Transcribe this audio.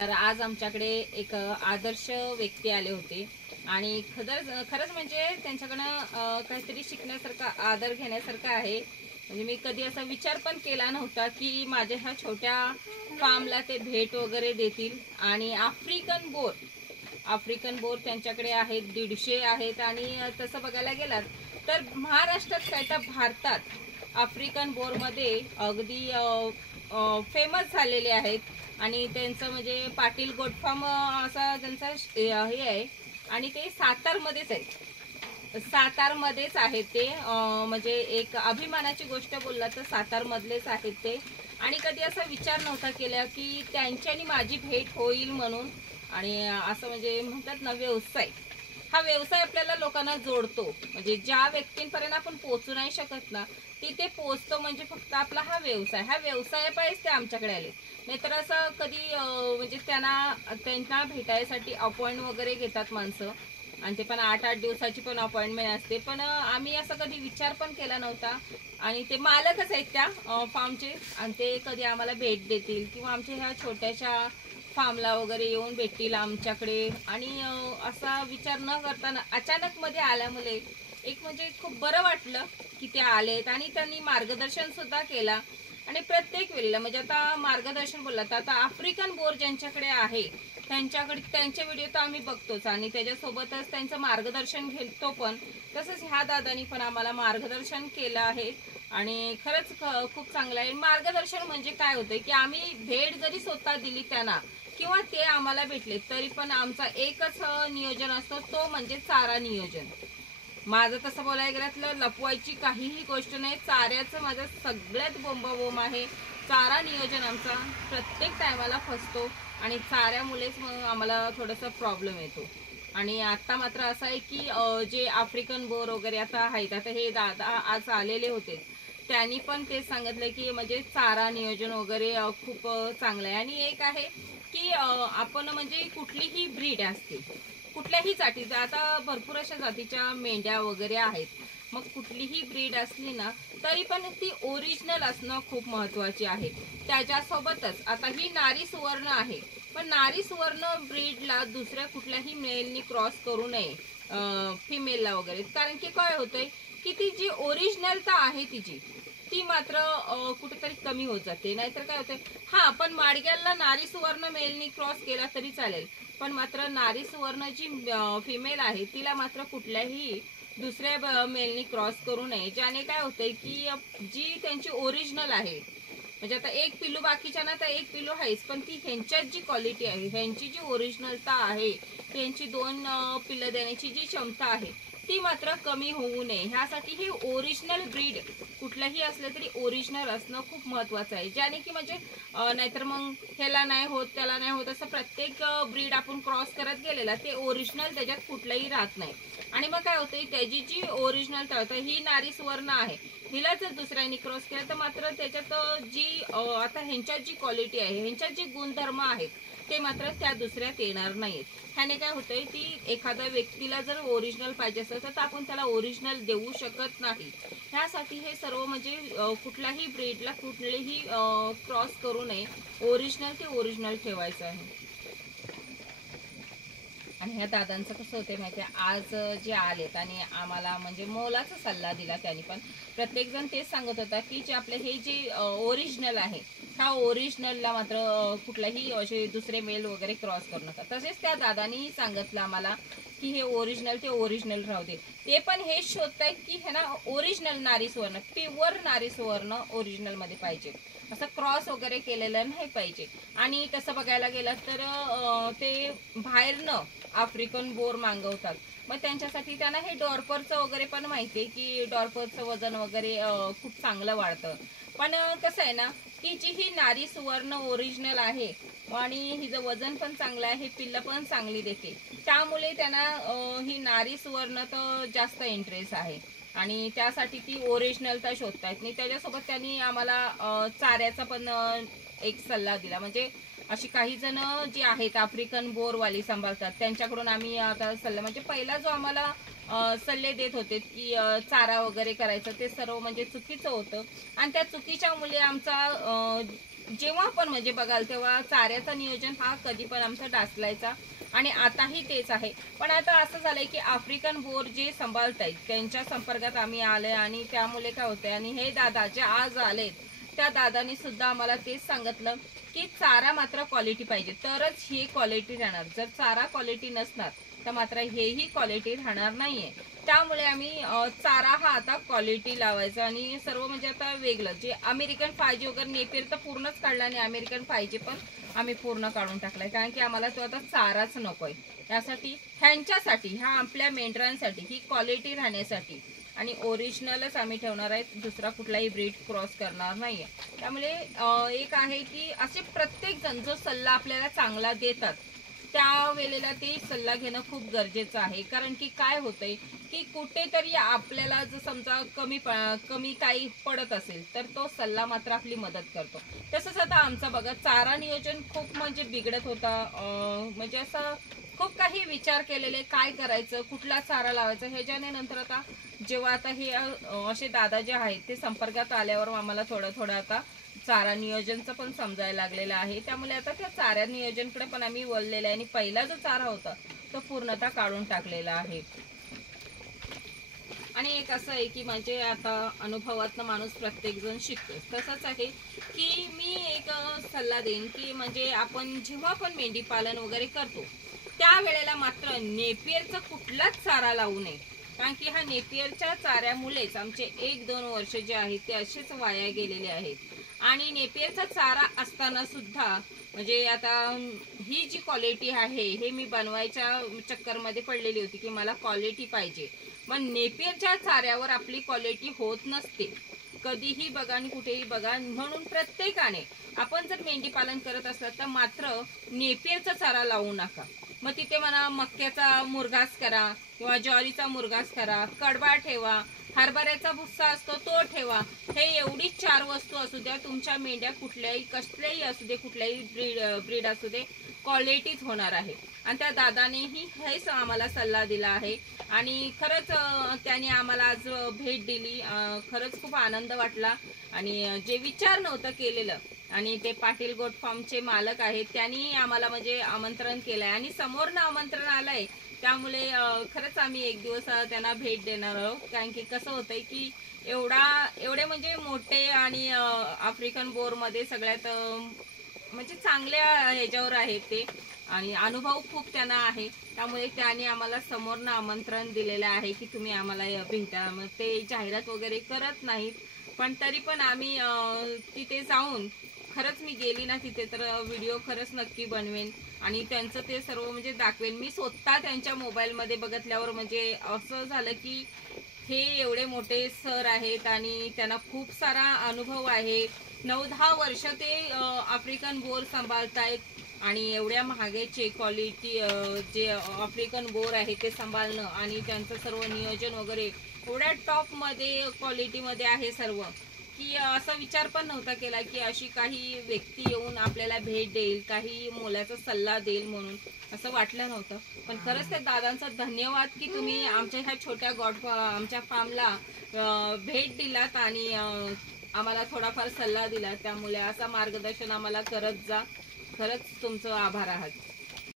तर आज आमच्याकडे एक आदर्श व्यक्ती आले होते आणि खरंच म्हणजे त्यांच्याकडनं काहीतरी शिकण्यासारखं आदर घेण्यासारखं आहे। म्हणजे मी कधी असा विचार पण केला नव्हता की माझ्या ह्या छोट्या फार्मला ते भेट वगैरे देतील। आणि आफ्रिकन बोर त्यांच्याकडे आहेत, 150 आहेत। आणि तसं बघायला गेलात तर महाराष्ट्रात काय तर भारतात आफ्रिकन बोरमध्ये अगदी फेमस झालेले आहेत। आणि त्यांचं म्हणजे पाटील गोट फार्म असा त्यांचा हे आहे आणि ते सातारमध्येच आहेत ते। म्हणजे एक अभिमानाची गोष्ट बोलला तर सातारमधलेच आहेत ते। आणि कधी असा विचार नव्हता केला की त्यांच्यानी माझी भेट होईल म्हणून। आणि असं म्हणजे म्हणतात ना, हा व्यवसाय आपल्याला लोकांना जोडतो। म्हणजे ज्या व्यक्तींपर्यंत आपण पोहोचू नाही शकत ना, तिथे पोहोचतो। म्हणजे फक्त आपला हा व्यवसायापायीच ते आमच्याकडे आले। नाहीतर असं कधी म्हणजे त्यांना भेटायसाठी अपॉइंट वगैरे घेतात माणसं, आणि ते पण 8-8 दिवसाची पण अपॉइंटमेंट असते। पण आम्ही असं कधी विचार पण केला नव्हता। आणि ते मालकच आहेत त्या फार्मचे, आणि ते कधी आम्हाला भेट देतील किंवा आमच्या ह्या छोट्याशा फार्मला वगैरे येऊन भेटतील आमच्याकडे। आणि असा विचार न करताना अचानक मध्ये आल्यामुळे एक म्हणजे खूप बरं वाटलं की ते आलेत। आणि त्यांनी मार्गदर्शन सुद्धा केला। आणि प्रत्येक वेळेला म्हणजे आता मार्गदर्शन बोलला तर आता आफ्रिकन बोर ज्यांच्याकडे आहे त्यांचे व्हिडिओ तर आम्ही बघतोच, आणि त्याच्यासोबतच त्यांचं मार्गदर्शन घेतो पण। तसंच ह्या दादानी पण आम्हाला मार्गदर्शन केलं आहे। आणि खरंच खूप चांगलं आहे मार्गदर्शन। म्हणजे काय होतंय की आम्ही भेट जरी स्वतः दिली त्यांना किंवा ते आम्हाला भेटले तरी पण आमचा एकच नियोजन असतो, तो म्हणजे चारा नियोजन। माझं तसं बोलायला गेलं तर लपवायची काहीही गोष्ट नाही। चाऱ्याचं माझं सगळ्यात बोंबाबोंब आहे। चारा नियोजन आमचा प्रत्येक टायमाला फसतो आणि चाऱ्यामुळेच मग आम्हाला थोडासा प्रॉब्लेम येतो। आणि आता मात्र असं आहे की जे आफ्रिकन बोर वगैरे आता आहेत, आता हे दादा आज आलेले होते, त्यांनी पण ते सांगितलं की म्हणजे चारा नियोजन वगैरे खूप चांगलं आहे। आणि एक आहे की आपण म्हणजे कुठलीही ब्रीड असते, कुठल्याही जातीचा, आता भरपूर अशा जातीच्या मेंढ्या वगैरे आहेत। मग कुठलीही ब्रीड असली ना तरी पण ती ओरिजिनल असणं खूप महत्वाची आहे। त्याच्यासोबतच आता ही नारी सुवर्ण आहे, पण नारी सुवर्ण ब्रीडला दुसऱ्या कुठल्याही मेलनी क्रॉस करू नये फिमेलला वगैरे। कारण की काय होतंय की ती जी ओरिजिनलता आहे तिची ती मात्र कुठेतरी कमी होत जाते। नाहीतर काय होतंय, हा पण माडग्याला नारी सुवर्ण मेलनी क्रॉस केला तरी चालेल, पण मात्र नारी सुवर्ण जी फिमेल आहे तिला मात्र कुठल्याही दुसऱ्या मेलनी क्रॉस करू नये। ज्याने काय होतंय की जी त्यांची ओरिजिनल आहे, म्हणजे आता एक पिल्लू बाकीच्या ना तर एक पिल्लू आहेच, पण ती ह्यांच्यात जी क्वालिटी आहे, ह्यांची जी ओरिजिनलता आहे, त्यांची 2 पिल्लं देण्याची जी क्षमता आहे ती मात्र कमी होऊ नये, ह्यासाठी ही ओरिजिनल ब्रीड कुठलंही असलं तरी ओरिजिनल असणं खूप महत्वाचं आहे। ज्याने की म्हणजे नाहीतर मग ह्याला नाही होत त्याला नाही होत असं प्रत्येक ब्रीड आपण क्रॉस करत गेलेला ते ओरिजिनल त्याच्यात कुठलंही राहत नाही। आणि मग काय होतंय, त्याची जी ओरिजिनल तर ही नारी सुवर्ण आहे, हिला जर दुसऱ्याने क्रॉस केलं तर मात्र त्याच्यात जी आता ह्यांच्यात जी क्वालिटी आहे, ह्यांच्यात जी गुणधर्म आहेत ते मात्र त्या दुसऱ्यात येणार नाहीत। ह्याने काय होतंय की एखाद्या व्यक्तीला जर ओरिजिनल पाहिजे असेल तर आपण त्याला ओरिजिनल देऊ शकत नाही। ह्यासाठी हे सर्व म्हणजे कुठल्याही ब्रीडला कुठलेही क्रॉस करू नये, ओरिजिनल ते ओरिजिनल ठेवायचं आहे। आणि ह्या दादांचं कसं होतं माहिती आहे, आज जे आलेत आणि आम्हाला म्हणजे मोलाचा सल्ला दिला त्यांनी पण। प्रत्येकजण तेच सांगत होता की जे आपले हे जे ओरिजिनल आहे, ह्या ओरिजिनलला मात्र कुठलाही असे दुसरे मेल वगैरे क्रॉस करू नका। तसेच त्या दादांनी सांगितलं आम्हाला की हे ओरिजिनल ते ओरिजिनल राहू दे। ते पण हेच शोधतायत की ह्यांना ओरिजिनल नारी सुवर्ण, प्युअर नारी सुवर्ण ओरिजिनलमध्ये पाहिजे, असं क्रॉस वगैरे केलेलं नाही पाहिजे। आणि तसं बघायला गेलं तर ते बाहेरनं आफ्रिकन बोर मागवतात, मग त्यांच्यासाठी त्यांना हे डॉर्परचं वगैरे पण माहिती आहे की डॉर्परचं वजन वगैरे खूप चांगलं वाढतं। पण कसं आहे ना की जी ही नारी सुवर्ण ओरिजिनल आहे आणि हिचं वजन पण चांगलं आहे, पिल्लं पण चांगली देते, त्यामुळे त्यांना ही नारी सुवर्ण तर जास्त इंटरेस्ट आहे। आणि त्यासाठी ती ओरिजिनलता शोधतायत। आणि त्याच्यासोबत त्यांनी आम्हाला चाऱ्याचा पण एक सल्ला दिला। म्हणजे अशी काही जण जी आहेत आफ्रिकन बोरवाली सांभाळतात त्यांच्याकडून आम्ही आता सल्ला, म्हणजे पहिला जो आम्हाला सल्ले देत होते की चारा वगैरे करायचं ते सर्व म्हणजे चुकीचं होतं। आणि त्या चुकीच्या मुळे आमचा जेव्हा पण म्हणजे बघाल तेव्हा चाऱ्याचं नियोजन हा कधी पण आमचा डासलायचा आणि आताही तेच आहे। पण आता असं झालंय की आफ्रिकन बोर जे सांभाळतायत त्यांच्या संपर्कात आम्ही आलोय आणि त्यामुळे काय होतंय, आणि हे दादा जे आज आलेत त्या दादानी सुद्धा आम्हाला तेच सांगितलं की चारा मात्र क्वालिटी पाहिजे तरच ही क्वालिटी राहणार, जर चारा क्वालिटी नसणार तर मात्र हेही क्वालिटी राहणार नाहीये। त्यामुळे आम्ही चारा हा आता क्वालिटी लावायचा आणि सर्व म्हणजे आता वेगळं जे अमेरिकन पाहिजे वगैरे नेपियर तर पूर्णच काढला आणि अमेरिकन पाहिजे पण आम्ही पूर्ण काढून टाकलाय, कारण की आम्हाला तो आता चाराच नकोय। त्यासाठी ह्यांच्यासाठी ह्या आपल्या मेंढरांसाठी ही क्वालिटी राहण्यासाठी आणि ओरिजिनलच आम्ही ठेवणार आहेत, दुसरा कुठलाही ब्रीड क्रॉस करणार नाहीये। त्यामुळे एक आहे की असे प्रत्येक जण जो सल्ला आपल्याला चांगला देतात त्या वेळेला ते सल्ला घेणं खूप गरजेचं आहे, कारण की काय होतंय की कुठेतरी आपल्याला जर समजा कमी काही पडत असेल तर तो सल्ला मात्र आपली मदत करतो। तसंच आता आमचं बघा चारा नियोजन खूप म्हणजे बिघडत होता, म्हणजे असं खूप काही विचार केलेले काय करायचं कुठला चारा लावायचा ह्याच्याने नंतर आता जेव्हा आता हे असे दादा जे आहेत ते संपर्कात आल्यावर आम्हाला थोडं थोडं आता चारा नियोजनचं पण समजायला लागलेलं आहे। त्यामुळे आता त्या चारा नियोजनकडे पण आम्ही वळलेलं आहे आणि पहिला जो चारा होता तो पूर्णतः काढून टाकलेला आहे। आणि एक असं आहे की म्हणजे आता अनुभवातनं माणूस प्रत्येक जण शिकतो, तसंच आहे की मी एक सल्ला देईन की म्हणजे आपण जेव्हा पण मेंढी पालन वगैरे करतो त्यावेळेला मात्र नेपियरचा कुठलाच चारा लावू नये, कारण की हा नेपियरच्या चाऱ्यामुळेच आमचे 1-2 वर्ष जे आहेत ते असेच वाया गेलेले आहेत। आणि नेपियरचा चारा असताना सुद्धा म्हणजे आता ही जी क्वालिटी आहे हे मी बनवायच्या चक्करमध्ये पडलेली होती की मला क्वालिटी पाहिजे, पण नेपियरच्या चाऱ्यावर आपली क्वालिटी होत नसते कधीही बघा आणि कुठेही बघा। म्हणून प्रत्येकाने आपण जर मेंढी पालन करत असलात तर मात्र नेपियरचा चारा लावू नका। मग तिथे म्हणा मक्याचा मुरघास करा किंवा ज्वारीचा मुरघास करा, कडबा ठेवा, हरभऱ्याचा भुस्सा असतो तो ठेवा, हे एवढीच 4 वस्तू असू द्या, तुमच्या मेंढ्या कुठल्याही कसल्याही असू दे कुठल्याही ब्रीड असू दे क्वालिटीच होणार आहे। आणि त्या दादानेही हेच आम्हाला सल्ला दिला आहे आणि खरंच त्याने आम्हाला आज भेट दिली, खरंच खूप आनंद वाटला। आणि जे विचार नव्हतं केलेलं आणि ते पाटील गोट फार्मचे मालक आहेत त्यांनी आम्हाला म्हणजे आमंत्रण केलंय आणि समोरनं आमंत्रण आलंय, त्यामुळे खरंच आम्ही एक दिवस त्यांना भेट देणार आहोत। कारण की कसं होतंय की एवढे म्हणजे मोठे आणि आफ्रिकन बोरमध्ये सगळ्यात म्हणजे चांगल्या ह्याच्यावर आहेत ते आणि अनुभव खूप त्यांना आहे, त्यामुळे त्यांनी आम्हाला समोरनं आमंत्रण दिलेलं आहे की तुम्ही आम्हाला भेटा। मग ते जाहिरात वगैरे करत नाहीत पण तरी पण आम्ही तिथे जाऊन खरंच मी गेली ना तिथे तर व्हिडिओ खरंच नक्की बनवेन आणि त्यांचं ते सर्व म्हणजे दाखवेन। मी स्वतः त्यांच्या मोबाईलमध्ये बघितल्यावर म्हणजे असं झालं की हे एवढे मोठे सर आहेत आणि त्यांना खूप सारा अनुभव आहे, 9-10 वर्ष ते आफ्रिकन बोर सांभाळतायत आणि एवढ्या महागाचे क्वालिटी जे आफ्रिकन बोर आहे ते सांभाळणं आणि त्यांचं सर्व नियोजन वगैरे एवढ्या टॉपमध्ये क्वालिटीमध्ये आहे सर्व की असा विचार पण नव्हता केला की अशी काही व्यक्ती येऊन आपल्याला भेट देईल, काही मोलाचा सल्ला देईल म्हणून असं वाटलं नव्हतं। पण खरंच त्या दादांचा धन्यवाद की तुम्ही आमच्या ह्या छोट्या आमच्या फार्मला भेट दिलात आणि आम्हाला थोडाफार सल्ला दिला, त्यामुळे असा मार्गदर्शन आम्हाला करत जा। खरंच तुमचं आभार आहात।